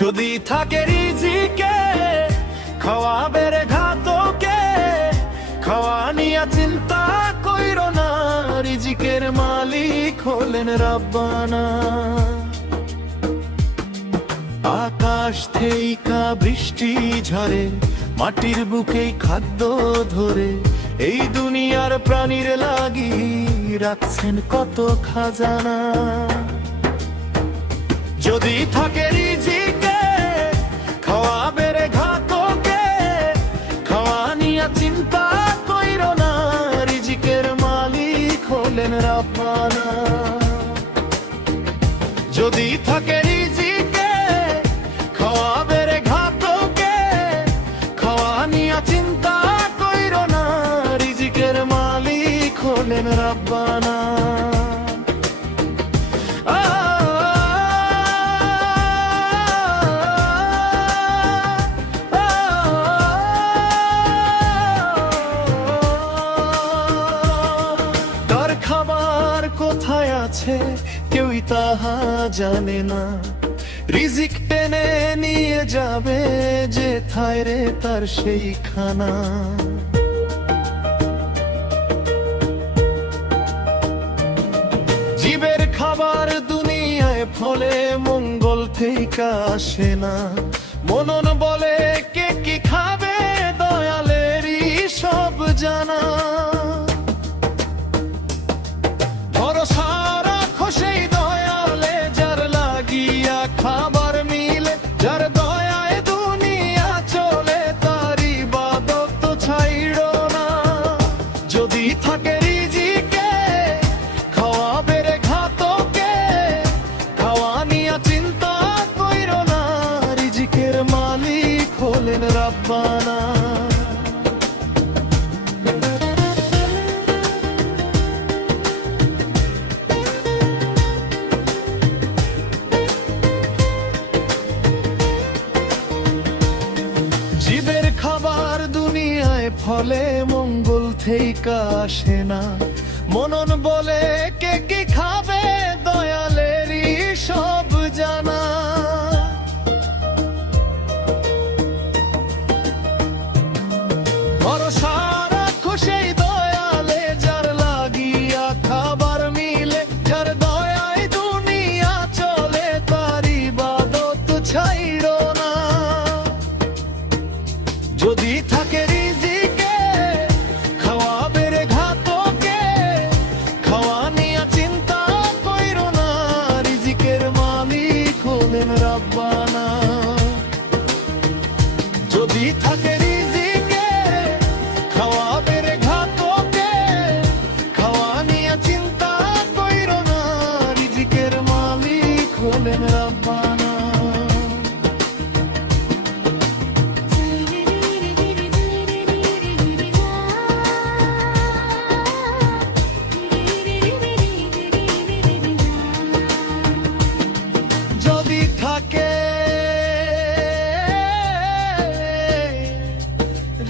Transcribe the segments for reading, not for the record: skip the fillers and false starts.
যদি থাকে রিজিকে খাওয়াবে রে ঘাতকে, খাওয়া নিয়া চিন্তা কইরো না, রিজিকের মালিক হলেন রাব্বানা। আকাশ থেইকা বৃষ্টি ঝরে, মাটির বুকেই খাদ্য ধরে, এই দুনিয়ার প্রাণীর লাগি রাখছেন কত খাজানা। যদি থাকে রিজিকে খাওয়াবে রে ঘাতকে, খাওয়া নিয়া চিন্তা কইরো না, রিজিকের মালিক হলেন রাব্বানা। যদি থাকে রিজিকে খাওয়াবে রে ঘাতকে, খাওয়া নিয়া চিন্তা কইরো না, রিজিকের মালিক হলেন রাব্বানা। খাবার কোথায় আছে কেউই তাহা জানে না, রিজিক টেনে নিয়ে যাবে যে থায় রে তার সেই খানা। জীবের খাবার দুনিয়ায় ফলে মঙ্গল থেকে আসে না, মনন বলে কে কি খাবে দয়ালেরই সব জানা। খাবার মিলে যার দয়ায় দুনিয়া চলে, তার ইবাদত তো ছাইড়ো না। যদি থাকে রিজিকে খাওয়াবে রে ঘাতকে, খাওয়া নিয়া চিন্তা কইরো না, রিজিকের মালিক হলেন রাব্বানা। জীবের খাবার দুনিয়ায় ফলে মঙ্গল থেকে আসে না, মনন বলে কে কি খাবে দয়ালেরই সব জানা। ভরসা রাখো সেই দয়ালে যার লাগিয়া খাবার মিলে, যার দয়ায় দুনিয়া চলে, তার ইবাদত ছাইড়ো না। যদি থাকে রিজিকে খাওয়াবে রে ঘাতকে, খাওয়া নিয়া চিন্তা কইরো না, রিজিকের মালিক হলেন রাব্বানা। যদি থাকে রিজিকে খাওয়াবে রে ঘাতকে, খাওয়া নিয়া চিন্তা কইরো না, রিজিকের মালিক হলেন রাব্বানা। যদি থাকে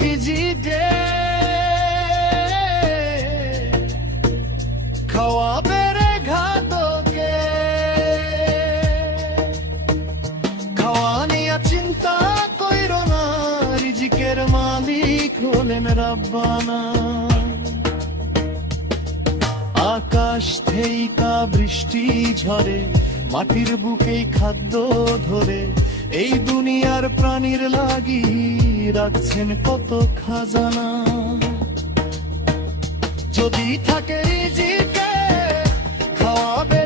রিজিকে খাওয়াবে রে ঘাতকে, খাওয়া নিয়া চিন্তা কইরো না, রিজিকের মালিক হলেন রাব্বানা। আকাশ থেইকা বৃষ্টি ঝরে, মাটির বুকেই খাদ্য ধরে, এই দুনিয়ার প্রাণীর লাগি রাখছেন কত খাজানা। যদি থাকে রিজিকে খাওয়াবে